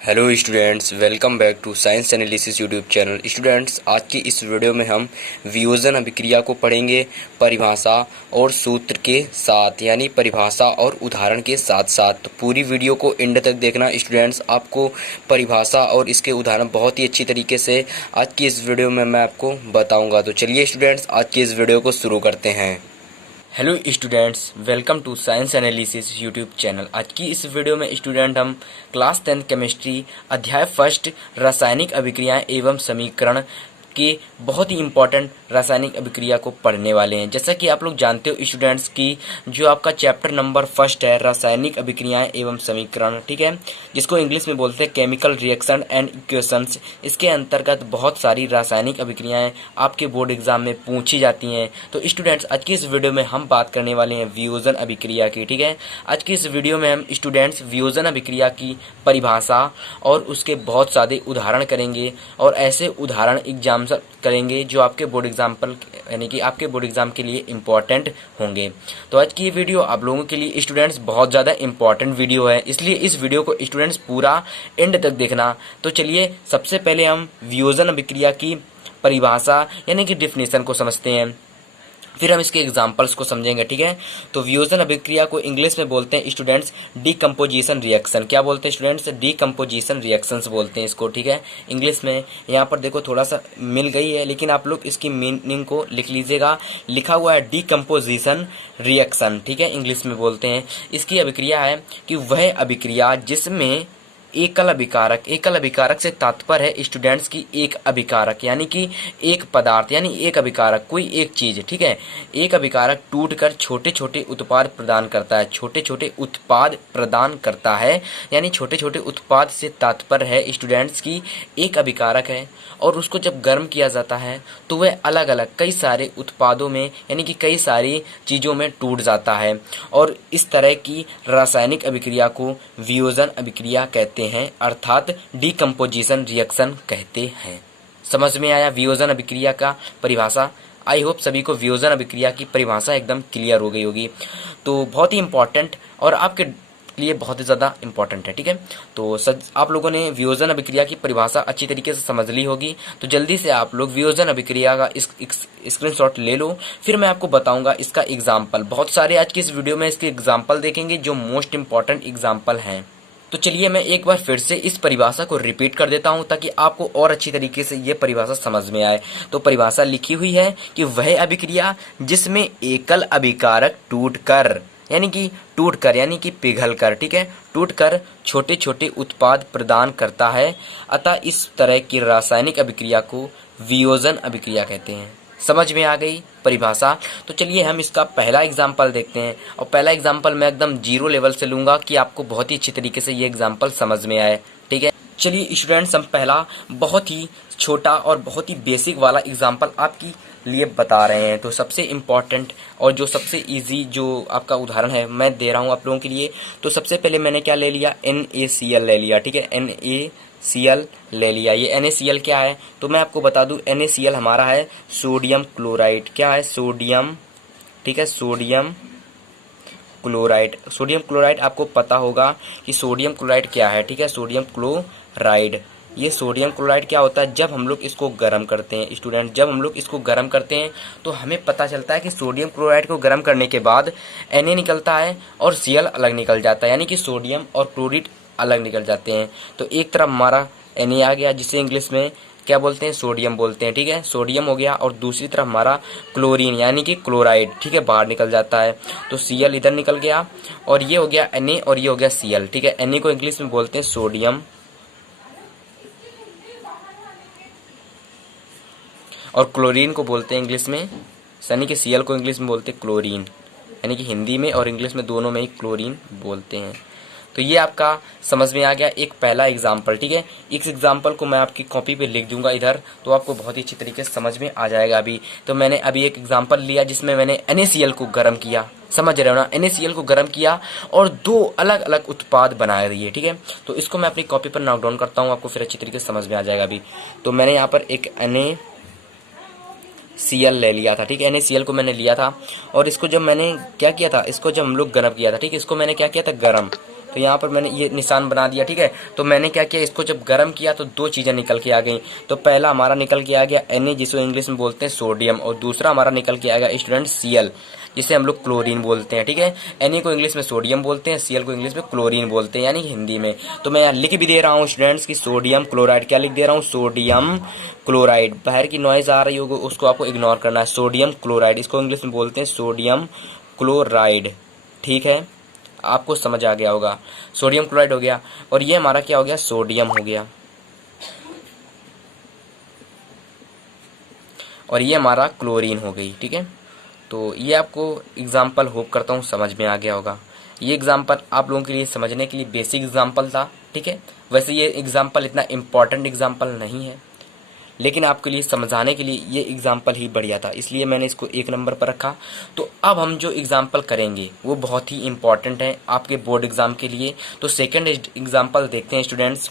Hello students, welcome back to science analysis YouTube channel. Students, आज की इस video में हम वियोजन अभिक्रिया को पढ़ेंगे परिभाषा और सूत्र के साथ, यानी परिभाषा और उदाहरण के साथ साथ। तो पूरी वीडियो को एंड तक देखना स्टूडेंट्स। आपको परिभाषा और इसके उदाहरण बहुत ही अच्छी तरीके से आज की इस वीडियो में मैं आपको बताऊँगा। तो चलिए स्टूडेंट्स, आज की इस वीडियो को शुरू करते हैं। Hello students, welcome to science analysis YouTube channel. आज की इस वीडियो में स्टूडेंट हम क्लास 10 केमिस्ट्री अध्याय फर्स्ट रासायनिक अभिक्रियाएं एवं समीकरण के बहुत ही इम्पोर्टेंट रासायनिक अभिक्रिया को पढ़ने वाले हैं। जैसा कि आप लोग जानते हो स्टूडेंट्स की जो आपका चैप्टर नंबर फर्स्ट है रासायनिक अभिक्रियाएं एवं समीकरण, ठीक है, जिसको इंग्लिश में बोलते हैं केमिकल रिएक्शन एंड इक्वेशंस। इसके अंतर्गत बहुत सारी रासायनिक अभिक्रियाएं आपके बोर्ड एग्जाम में पूछी जाती हैं। तो स्टूडेंट्स, आज की इस वीडियो में हम बात करने वाले हैं वियोजन अभिक्रिया की, ठीक है। आज की इस वीडियो में हम स्टूडेंट्स वियोजन अभिक्रिया की परिभाषा और उसके बहुत सारे उदाहरण करेंगे और ऐसे उदाहरण एग्जाम करेंगे जो आपके बोर्ड एग्जाम्पल यानी कि आपके बोर्ड एग्जाम के लिए इम्पोर्टेंट होंगे। तो आज की ये वीडियो आप लोगों के लिए स्टूडेंट्स बहुत ज़्यादा इम्पोर्टेंट वीडियो है, इसलिए इस वीडियो को स्टूडेंट्स पूरा एंड तक देखना। तो चलिए सबसे पहले हम वियोजन अभिक्रिया की परिभाषा यानी कि डिफिनेशन को समझते हैं, फिर हम इसके एग्जाम्पल्स को समझेंगे, ठीक है। तो वियोजन अभिक्रिया को इंग्लिश में बोलते हैं स्टूडेंट्स डीकम्पोजिशन रिएक्शन। क्या बोलते हैं स्टूडेंट्स? डीकम्पोजिशन रिएक्शंस बोलते हैं इसको, ठीक है। इंग्लिश में यहाँ पर देखो थोड़ा सा मिल गई है, लेकिन आप लोग इसकी मीनिंग को लिख लीजिएगा। लिखा हुआ है डीकम्पोजिशन रिएक्शन, ठीक है, इंग्लिश में बोलते हैं। इसकी अभिक्रिया है कि वह अभिक्रिया जिसमें एकल अभिकारक से तात्पर्य है स्टूडेंट्स की एक अभिकारक यानी कि एक पदार्थ यानी एक अभिकारक कोई एक चीज, ठीक है। एक अभिकारक टूटकर छोटे छोटे उत्पाद प्रदान करता है, छोटे छोटे उत्पाद प्रदान करता है, यानी छोटे छोटे उत्पाद से तात्पर्य है स्टूडेंट्स की एक अभिकारक है और उसको जब गर्म किया जाता है तो वह अलग अलग कई सारे उत्पादों में यानी कि कई सारी चीज़ों में टूट जाता है। और इस तरह की रासायनिक अभिक्रिया को वियोजन अभिक्रिया कहते हैं, अर्थात डीकम्पोजिशन रिएक्शन कहते हैं। समझ में आया वियोजन अभिक्रिया का परिभाषा? आई होप सभी को वियोजन अभिक्रिया की परिभाषा एकदम क्लियर हो गई होगी। तो बहुत ही इंपॉर्टेंट और आपके लिए बहुत ही ज़्यादा इंपॉर्टेंट है, ठीक है। तो आप लोगों ने वियोजन अभिक्रिया की परिभाषा अच्छी तरीके से समझ ली होगी। तो जल्दी से आप लोग वियोजन अभिक्रिया का स्क्रीनशॉट ले लो, फिर मैं आपको बताऊंगा इसका एग्जाम्पल। बहुत सारे आज की इस वीडियो में इसके एग्जाम्पल देखेंगे जो मोस्ट इंपॉर्टेंट एग्जाम्पल हैं। तो चलिए मैं एक बार फिर से इस परिभाषा को रिपीट कर देता हूं ताकि आपको और अच्छी तरीके से ये परिभाषा समझ में आए। तो परिभाषा लिखी हुई है कि वह अभिक्रिया जिसमें एकल अभिकारक टूटकर यानी कि पिघल कर, ठीक है, टूटकर छोटे छोटे उत्पाद प्रदान करता है, अतः इस तरह की रासायनिक अभिक्रिया को वियोजन अभिक्रिया कहते हैं। समझ में आ गई परिभाषा? तो चलिए हम इसका पहला एग्जाम्पल देखते हैं और पहला एग्जाम्पल मैं एकदम जीरो लेवल से लूंगा कि आपको बहुत ही अच्छी तरीके से ये एग्जाम्पल समझ में आए, ठीक है। चलिए स्टूडेंट्स, हम पहला बहुत ही छोटा और बहुत ही बेसिक वाला एग्जाम्पल आपकी लिए बता रहे हैं। तो सबसे इम्पॉर्टेंट और जो सबसे इजी जो आपका उदाहरण है मैं दे रहा हूँ आप लोगों के लिए। तो सबसे पहले मैंने क्या ले लिया? NaCl ले लिया, ठीक है, NaCl ले लिया। ये NaCl क्या है तो मैं आपको बता दूं, NaCl हमारा है सोडियम क्लोराइड। क्या है? सोडियम, ठीक है, सोडियम क्लोराइड। सोडियम क्लोराइड आपको पता होगा कि सोडियम क्लोराइड क्या है, ठीक है, सोडियम क्लोराइड। ये सोडियम क्लोराइड क्या होता है? जब हम लोग इसको गर्म करते हैं स्टूडेंट, जब हम लोग इसको गर्म करते हैं तो हमें पता चलता है कि सोडियम क्लोराइड को गर्म करने के बाद Na निकलता है और Cl अलग निकल जाता है, यानी कि सोडियम और क्लोरीन अलग निकल जाते हैं। तो एक तरफ हमारा Na आ गया जिसे इंग्लिश में क्या बोलते हैं? सोडियम बोलते हैं, ठीक है, सोडियम हो गया, और दूसरी तरफ हमारा क्लोरीन यानी कि क्लोराइड, ठीक है, बाहर निकल जाता है। तो Cl इधर निकल गया और ये हो गया Na और ये हो गया Cl, ठीक है। Na को इंग्लिश में बोलते हैं सोडियम और क्लोरीन को बोलते हैं इंग्लिश में, यानी कि Cl को इंग्लिश में बोलते हैं क्लोरीन, यानी कि हिंदी में और इंग्लिश में दोनों में ही क्लोरीन बोलते हैं। तो ये आपका समझ में आ गया एक पहला एग्जाम्पल, ठीक है। इस एग्जाम्पल को मैं आपकी कॉपी पे लिख दूंगा इधर, तो आपको बहुत ही अच्छी तरीके से समझ में आ जाएगा। अभी तो मैंने अभी एक एग्जाम्पल लिया जिसमें मैंने NaCl को गर्म किया, समझ रहे हो ना, NaCl को गर्म किया और दो अलग अलग उत्पाद बना दिए, ठीक है। तो इसको मैं अपनी कॉपी पर नोट डाउन करता हूँ, आपको फिर अच्छी तरीके से समझ में आ जाएगा। अभी तो मैंने यहाँ पर एक NaCl ले लिया था, ठीक है, NaCl को मैंने लिया था और इसको जब मैंने क्या किया था, इसको जब हम लोग गर्म किया था, ठीक है, इसको मैंने क्या किया था? गर्म, तो यहाँ पर मैंने ये निशान बना दिया, ठीक है। तो मैंने क्या किया, इसको जब गर्म किया तो दो चीज़ें निकल के आ गई। तो पहला हमारा निकल के आ गया Na, जिसको इंग्लिश में बोलते हैं सोडियम, और दूसरा हमारा निकल के आ गया स्टूडेंट Cl, जिसे हम लोग क्लोरीन बोलते हैं, ठीक है। Na को इंग्लिश में सोडियम बोलते हैं, Cl को इंग्लिश में क्लोरीन बोलते हैं, यानी हिंदी में। तो मैं यहाँ लिख भी दे रहा हूँ स्टूडेंट्स की सोडियम क्लोराइड, क्या लिख दे रहा हूँ, सोडियम क्लोराइड। बाहर की नॉइज आ रही होगी, उसको आपको इग्नोर करना है। सोडियम क्लोराइड, इसको इंग्लिश में बोलते हैं सोडियम क्लोराइड, ठीक है। आपको समझ आ गया होगा, सोडियम क्लोराइड हो गया। और ये हमारा क्या हो गया, सोडियम हो गया, और ये हमारा क्लोरीन हो गई, ठीक है। तो ये आपको एग्जाम्पल होप करता हूँ समझ में आ गया होगा। ये एग्जाम्पल आप लोगों के लिए समझने के लिए बेसिक एग्जाम्पल था, ठीक है। वैसे ये एग्जाम्पल इतना इम्पॉर्टेंट एग्जाम्पल नहीं है, लेकिन आपके लिए समझाने के लिए ये एग्जाम्पल ही बढ़िया था, इसलिए मैंने इसको 1 नंबर पर रखा। तो अब हम जो एग्जाम्पल करेंगे वो बहुत ही इम्पॉर्टेंट है आपके बोर्ड एग्जाम के लिए। तो सेकंड एग्जाम्पल देखते हैं स्टूडेंट्स।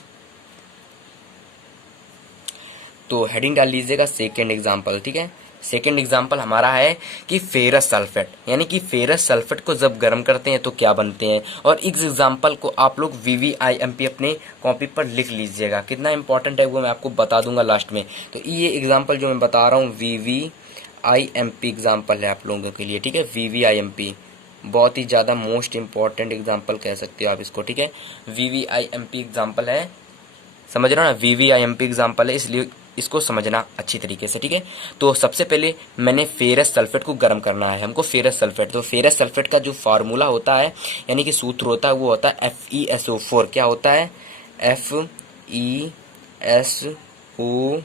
तो हेडिंग डाल लीजिएगा सेकंड एग्जाम्पल, ठीक है। सेकंड एग्जाम्पल हमारा है कि फेरस सल्फेट, यानी कि फेरस सल्फेट को जब गर्म करते हैं तो क्या बनते हैं। और इस एग्जाम्पल को आप लोग VVIMP अपने कॉपी पर लिख लीजिएगा, कितना इंपॉर्टेंट है वो मैं आपको बता दूंगा लास्ट में। तो ये एग्जाम्पल जो मैं बता रहा हूँ VVIMP एग्जाम्पल है आप लोगों के लिए, ठीक है। VVIMP बहुत ही ज़्यादा मोस्ट इंपॉर्टेंट एग्जाम्पल कह सकते हो आप इसको, ठीक है। VVIMP एग्जाम्पल है, समझ रहे हो ना, VVIMP एग्जाम्पल है, इसलिए इसको समझना अच्छी तरीके से, ठीक है। तो सबसे पहले मैंने फेरस सल्फेट को गर्म करना है हमको, फेरस सल्फेट। तो फेरस सल्फेट का जो फार्मूला होता है, यानी कि सूत्र होता है, वो होता है FeSO4। क्या होता है, FeSO4,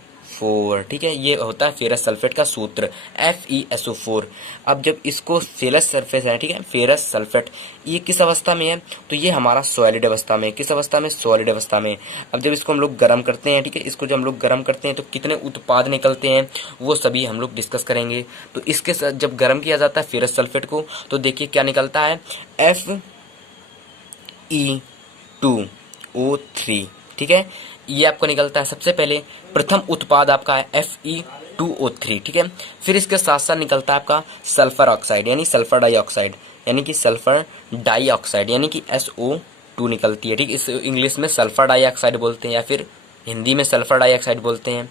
ठीक है। ये होता है फेरस सल्फेट का सूत्र, FeSO4। अब जब इसको फेरस सरफेस है, ठीक है, फेरस सल्फेट ये किस अवस्था में है, तो ये हमारा सॉलिड अवस्था में, किस अवस्था में, सॉलिड अवस्था में। अब जब इसको हम लोग गर्म करते हैं, ठीक है, इसको जब हम लोग गर्म करते हैं तो कितने उत्पाद निकलते हैं वो सभी हम लोग डिस्कस करेंगे। तो इसके साथ जब गर्म किया जाता है फेरस सल्फेट को, तो देखिए क्या निकलता है, Fe2O3, ठीक है। ये आपको निकलता है सबसे पहले, प्रथम उत्पाद आपका है Fe2O3, ठीक है। फिर इसके साथ साथ निकलता है आपका सल्फर ऑक्साइड, यानी सल्फर डाइऑक्साइड, यानी कि सल्फर डाइऑक्साइड, यानी कि SO2 निकलती है, ठीक। इस इंग्लिश में सल्फर डाइऑक्साइड बोलते हैं, या फिर हिंदी में सल्फर डाइऑक्साइड बोलते हैं।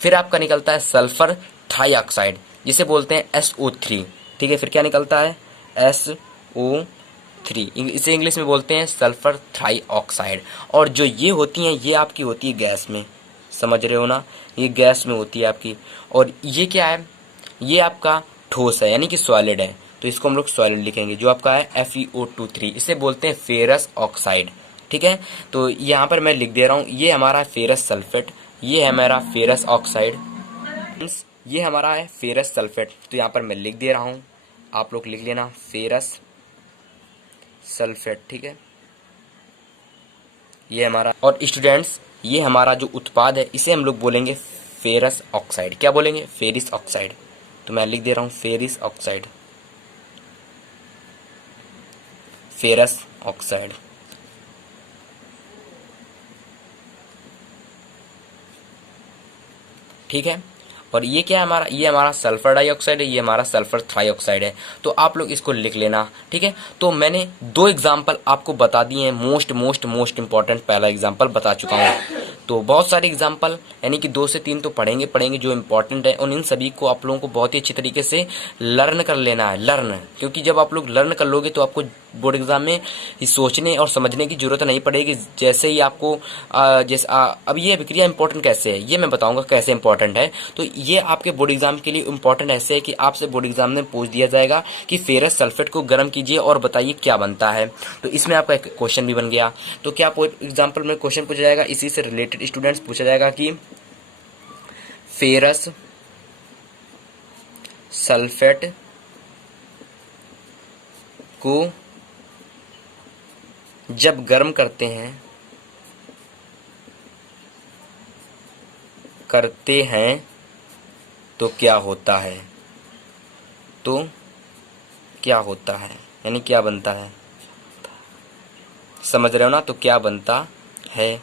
फिर आपका निकलता है सल्फर थाइऑक्साइड, जिसे बोलते हैं SO3, ठीक है। फिर क्या निकलता है, SO3, इसे इंग्लिश में बोलते हैं सल्फर थाइऑक्साइड। और जो ये होती हैं ये आपकी होती है गैस में, समझ रहे हो ना, ये गैस में होती है आपकी। और ये क्या है, ये आपका ठोस है, यानी कि सॉलिड है, तो इसको हम लोग सॉलिड लिखेंगे, जो आपका है FeO23, इसे बोलते हैं फेरस ऑक्साइड, ठीक है। तो यहाँ पर मैं लिख दे रहा हूँ, ये हमारा फेरस सल्फेट, ये है हमारा फेरस ऑक्साइड, ये हमारा है फेरस सल्फेट। तो यहाँ पर मैं लिख दे रहा हूँ, आप लोग लिख लेना फेरस सल्फेट, ठीक है, ये हमारा। और स्टूडेंट्स ये हमारा जो उत्पाद है इसे हम लोग बोलेंगे फेरस ऑक्साइड, क्या बोलेंगे, फेरिस ऑक्साइड। तो मैं लिख दे रहा हूँ फेरिस ऑक्साइड, फेरस ऑक्साइड, ठीक है। और ये क्या है हमारा, ये हमारा सल्फर डाइऑक्साइड है, ये हमारा सल्फर थाइऑक्साइड है। तो आप लोग इसको लिख लेना, ठीक है। तो मैंने 2 एग्जाम्पल आपको बता दिए हैं, मोस्ट इंपॉर्टेंट पहला एग्जाम्पल बता चुका हूँ। तो बहुत सारे एग्जाम्पल, यानी कि 2 से 3 तो पढ़ेंगे जो इंपॉर्टेंट है, और इन सभी को आप लोगों को बहुत ही अच्छी तरीके से लर्न कर लेना है, लर्न। क्योंकि जब आप लोग लर्न कर लोगे तो आपको बोर्ड एग्जाम में सोचने और समझने की जरूरत नहीं पड़ेगी। जैसे ही आपको अब ये अभिक्रिया इंपॉर्टेंट कैसे है ये मैं बताऊंगा कैसे इंपॉर्टेंट है। तो ये आपके बोर्ड एग्जाम के लिए इंपॉर्टेंट ऐसे है कि आपसे बोर्ड एग्जाम में पूछ दिया जाएगा कि फेरस सल्फेट को गर्म कीजिए और बताइए क्या बनता है। तो इसमें आपका एक क्वेश्चन भी बन गया। तो क्या एग्जाम्पल में क्वेश्चन पूछा जाएगा, इसी से रिलेटेड स्टूडेंट्स पूछा जाएगा कि फेरस सल्फेट को जब गर्म करते हैं तो क्या होता है, तो क्या होता है, यानी क्या बनता है, समझ रहे हो ना। तो क्या बनता है,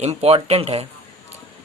इम्पॉर्टेंट है,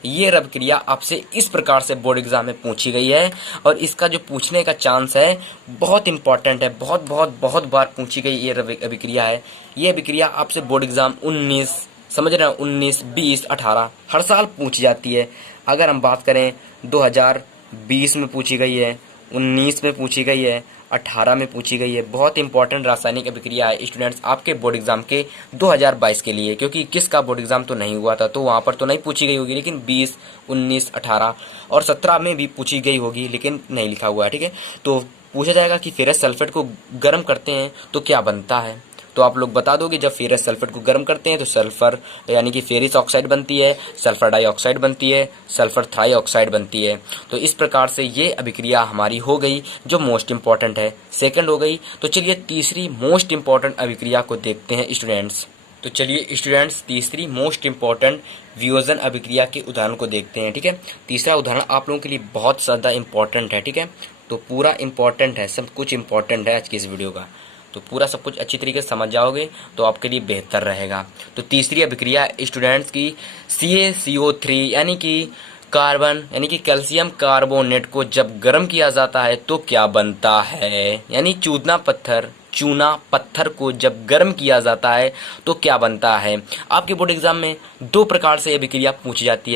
ये अभिक्रिया आपसे इस प्रकार से बोर्ड एग्जाम में पूछी गई है और इसका जो पूछने का चांस है बहुत इंपॉर्टेंट है, बहुत बहुत बहुत बार पूछी गई ये अभिक्रिया है। ये अभिक्रिया आपसे बोर्ड एग्जाम 19, समझ रहे हैं, 19, 20, 18 हर साल पूछी जाती है। अगर हम बात करें 2020 में पूछी गई है, 19 में पूछी गई है, 18 में पूछी गई है। बहुत इंपॉर्टेंट रासायनिक अभिक्रिया है स्टूडेंट्स आपके बोर्ड एग्जाम के 2022 के लिए, क्योंकि 21 का बोर्ड एग्जाम तो नहीं हुआ था तो वहाँ पर तो नहीं पूछी गई होगी, लेकिन 20, 19, 18 और 17 में भी पूछी गई होगी, लेकिन नहीं लिखा हुआ है। ठीक है, तो पूछा जाएगा कि फेरस सल्फेट को गर्म करते हैं तो क्या बनता है। तो आप लोग बता दोगे जब फेरस सल्फेट को गर्म करते हैं तो सल्फर यानी कि फेरिस ऑक्साइड बनती है, सल्फर डाइऑक्साइड बनती है, सल्फर थ्राइऑक्साइड बनती है। तो इस प्रकार से ये अभिक्रिया हमारी हो गई जो मोस्ट इंपॉर्टेंट है, सेकंड हो गई। तो चलिए तीसरी मोस्ट इंपॉर्टेंट अभिक्रिया को देखते हैं स्टूडेंट्स। तो चलिए स्टूडेंट्स तीसरी मोस्ट इंपॉर्टेंट वियोजन अभिक्रिया के उदाहरण को देखते हैं। ठीक है, तीसरा उदाहरण आप लोगों के लिए बहुत ज़्यादा इंपॉर्टेंट है। ठीक है, तो पूरा इंपॉर्टेंट है, सब कुछ इंपॉर्टेंट है आज की इस वीडियो का, तो पूरा सब कुछ अच्छी तरीके से समझ जाओगे तो आपके लिए बेहतर रहेगा। तो तीसरी अभिक्रिया स्टूडेंट्स की CaCO3 यानी कि कार्बन यानी कि कैल्शियम कार्बोनेट को जब गर्म किया जाता है तो क्या बनता है, यानी चूना पत्थर को जब गर्म किया जाता है तो क्या बनता है। आपके बोर्ड एग्जाम में दो प्रकार से अभिक्रिया पूछी जाती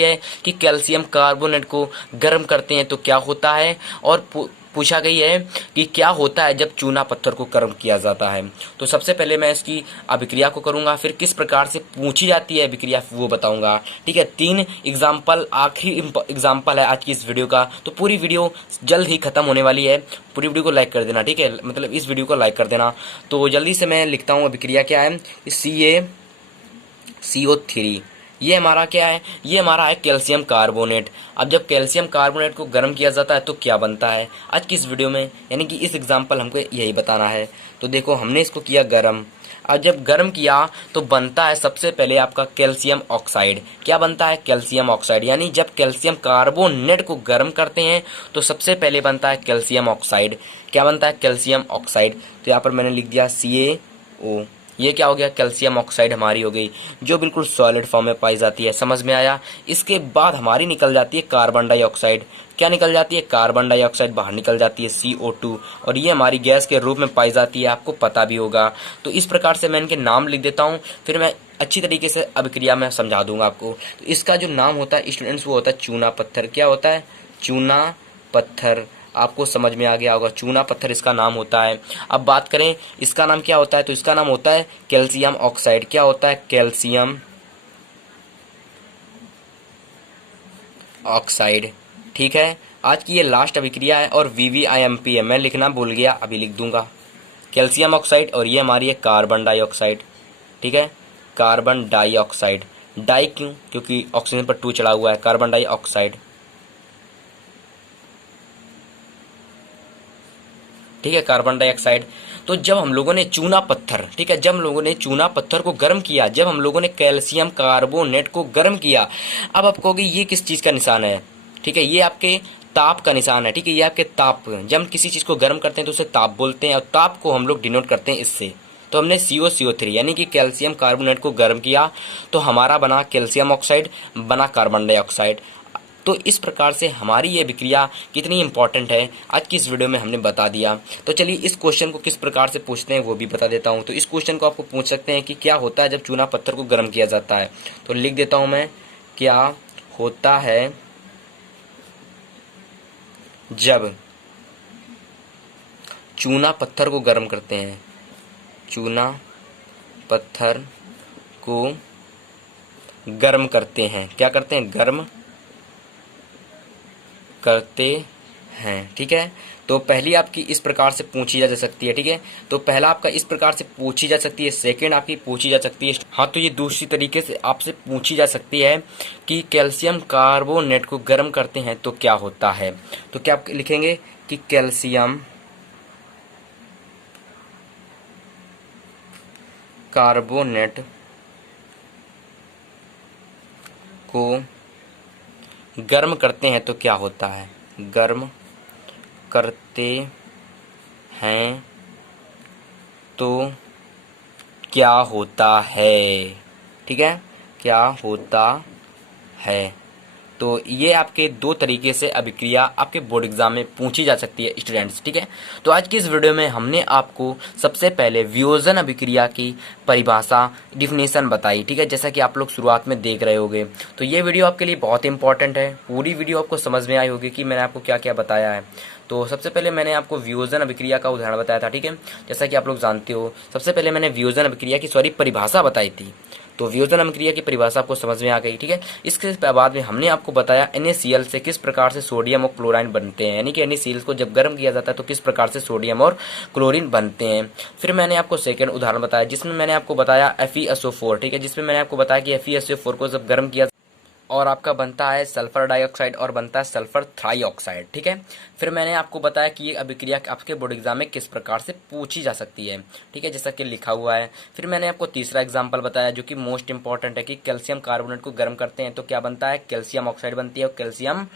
है कि कैल्शियम कार्बोनेट को गर्म करते हैं तो क्या होता है, और पूछा गई है कि क्या होता है जब चूना पत्थर को गर्म किया जाता है। तो सबसे पहले मैं इसकी अभिक्रिया को करूंगा, फिर किस प्रकार से पूछी जाती है अभिक्रिया वो बताऊंगा। ठीक है, 3 एग्जाम्पल आखिरी एग्जाम्पल है आज की इस वीडियो का, तो पूरी वीडियो जल्द ही खत्म होने वाली है। पूरी वीडियो को लाइक कर देना, ठीक है, मतलब इस वीडियो को लाइक कर देना। तो जल्दी से मैं लिखता हूँ अभिक्रिया क्या है, CaCO3 ये हमारा क्या है, ये हमारा है कैल्शियम कार्बोनेट। अब जब कैल्शियम कार्बोनेट को गर्म किया जाता है तो क्या बनता है आज की इस वीडियो में, यानी कि इस एग्जाम्पल हमको यही बताना है। तो देखो हमने इसको किया गर्म, अब जब गर्म किया तो बनता है सबसे पहले आपका कैल्शियम ऑक्साइड। क्या बनता है, कैल्शियम ऑक्साइड, यानी जब कैल्शियम कार्बोनेट को गर्म करते हैं तो सबसे पहले बनता है कैल्शियम ऑक्साइड। क्या बनता है, कैल्शियम ऑक्साइड। तो यहाँ पर मैंने लिख दिया CaO, ये क्या हो गया, कैल्शियम ऑक्साइड हमारी हो गई जो बिल्कुल सॉलिड फॉर्म में पाई जाती है, समझ में आया। इसके बाद हमारी निकल जाती है कार्बन डाइऑक्साइड। क्या निकल जाती है, कार्बन डाइऑक्साइड बाहर निकल जाती है CO2, और ये हमारी गैस के रूप में पाई जाती है, आपको पता भी होगा। तो इस प्रकार से मैं इनके नाम लिख देता हूँ, फिर मैं अच्छी तरीके से अभिक्रिया में समझा दूंगा आपको। तो इसका जो नाम होता है स्टूडेंट्स वो होता है चूना पत्थर। क्या होता है, चूना पत्थर, आपको समझ में आ गया होगा, चूना पत्थर इसका नाम होता है। अब बात करें इसका नाम क्या होता है, तो इसका नाम होता है कैल्शियम ऑक्साइड। क्या होता है, कैल्शियम ऑक्साइड। ठीक है, आज की ये लास्ट अभिक्रिया है और VVIMP है, मैं लिखना भूल गया, अभी लिख दूंगा, कैल्शियम ऑक्साइड, और ये हमारी है कार्बन डाइऑक्साइड। ठीक है, कार्बन डाइऑक्साइड, डाई क्यों, क्योंकि ऑक्सीजन पर 2 चढ़ा हुआ है, कार्बन डाइऑक्साइड। ठीक है, कार्बन डाइऑक्साइड। तो जब हम लोगों ने चूना पत्थर, ठीक है, जब हम लोगों ने चूना पत्थर को गर्म किया, जब हम लोगों ने कैल्शियम कार्बोनेट को गर्म किया, अब आप कहोगे ये किस चीज का निशान है, ठीक है, ये आपके ताप का निशान है। ठीक है, ये आपके ताप, जब हम किसी चीज को गर्म करते हैं तो उसे ताप बोलते हैं, और ताप को हम लोग डिनोट करते हैं इससे। तो हमने CaCO3 यानी कि कैल्शियम कार्बोनेट को गर्म किया तो हमारा बना कैल्शियम ऑक्साइड, बना कार्बन डाइऑक्साइड। तो इस प्रकार से हमारी ये अभिक्रिया कितनी इंपॉर्टेंट है आज की इस वीडियो में हमने बता दिया। तो चलिए इस क्वेश्चन को किस प्रकार से पूछते हैं वो भी बता देता हूँ। तो इस क्वेश्चन को आपको पूछ सकते हैं कि क्या होता है जब चूना पत्थर को गर्म किया जाता है। तो लिख देता हूँ मैं, क्या होता है जब चूना पत्थर को गर्म करते हैं, चूना पत्थर को गर्म करते हैं, क्या करते हैं, गर्म करते हैं। ठीक है, तो पहली आपकी इस प्रकार से पूछी जा सकती है। ठीक है, तो पहला आपका इस प्रकार से पूछी जा सकती है, सेकंड आपकी पूछी जा सकती है, हाँ, तो ये दूसरी तरीके से आपसे पूछी जा सकती है कि कैल्शियम कार्बोनेट को गर्म करते हैं तो क्या होता है। तो क्या आप लिखेंगे कि कैल्शियम कार्बोनेट को गर्म करते हैं तो क्या होता है, गर्म करते हैं तो क्या होता है। ठीक है, क्या होता है। तो ये आपके दो तरीके से अभिक्रिया आपके बोर्ड एग्जाम में पूछी जा सकती है स्टूडेंट्स, ठीक है। तो आज की इस वीडियो में हमने आपको सबसे पहले वियोजन अभिक्रिया की परिभाषा डिफिनेशन बताई, ठीक है, जैसा कि आप लोग शुरुआत में देख रहे होंगे। तो ये वीडियो आपके लिए बहुत इंपॉर्टेंट है, पूरी वीडियो आपको समझ में आई होगी कि मैंने आपको क्या क्या बताया है। तो सबसे पहले मैंने आपको वियोजन अभिक्रिया का उदाहरण बताया था, ठीक है, जैसा कि आप लोग जानते हो। सबसे पहले मैंने वियोजन अभिक्रिया की परिभाषा बताई थी। तो वियोजन अभिक्रिया की परिभाषा आपको समझ में आ गई, ठीक है। इसके बाद में हमने आपको बताया NaCl से किस प्रकार से सोडियम और क्लोराइन बनते हैं, यानी कि NaCl को जब गर्म किया जाता है तो किस प्रकार से सोडियम और क्लोरीन बनते हैं। फिर मैंने आपको सेकंड उदाहरण बताया जिसमें मैंने आपको बताया FeSO4, ठीक है, जिसमें मैंने आपको बताया कि FeSO4 को जब गर्म किया और आपका बनता है सल्फर डाइऑक्साइड और बनता है सल्फर थ्राईऑक्साइड, ठीक है। फिर मैंने आपको बताया कि ये अभिक्रिया आपके बोर्ड एग्जाम में किस प्रकार से पूछी जा सकती है, ठीक है, जैसा कि लिखा हुआ है। फिर मैंने आपको तीसरा एग्जाम्पल बताया जो कि मोस्ट इंपॉर्टेंट है कि कैल्शियम कार्बोनेट को गर्म करते हैं तो क्या बनता है, कैल्शियम ऑक्साइड बनती है, और कैल्शियम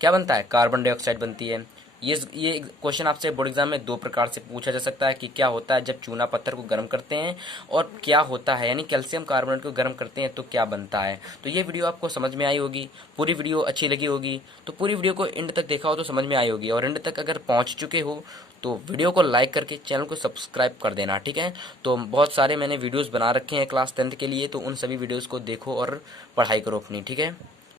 क्या बनता है, कार्बन डाइऑक्साइड बनती है। ये क्वेश्चन आपसे बोर्ड एग्जाम में दो प्रकार से पूछा जा सकता है कि क्या होता है जब चूना पत्थर को गर्म करते हैं, और क्या होता है यानी कैल्शियम कार्बोनेट को गर्म करते हैं तो क्या बनता है। तो ये वीडियो आपको समझ में आई होगी, पूरी वीडियो अच्छी लगी होगी, तो पूरी वीडियो को एंड तक देखा हो तो समझ में आई होगी, और एंड तक अगर पहुंच चुके हो तो वीडियो को लाइक करके चैनल को सब्सक्राइब कर देना, ठीक है। तो बहुत सारे मैंने वीडियोस बना रखे हैं क्लास 10th के लिए, तो उन सभी वीडियोस को देखो और पढ़ाई करो अपनी, ठीक है।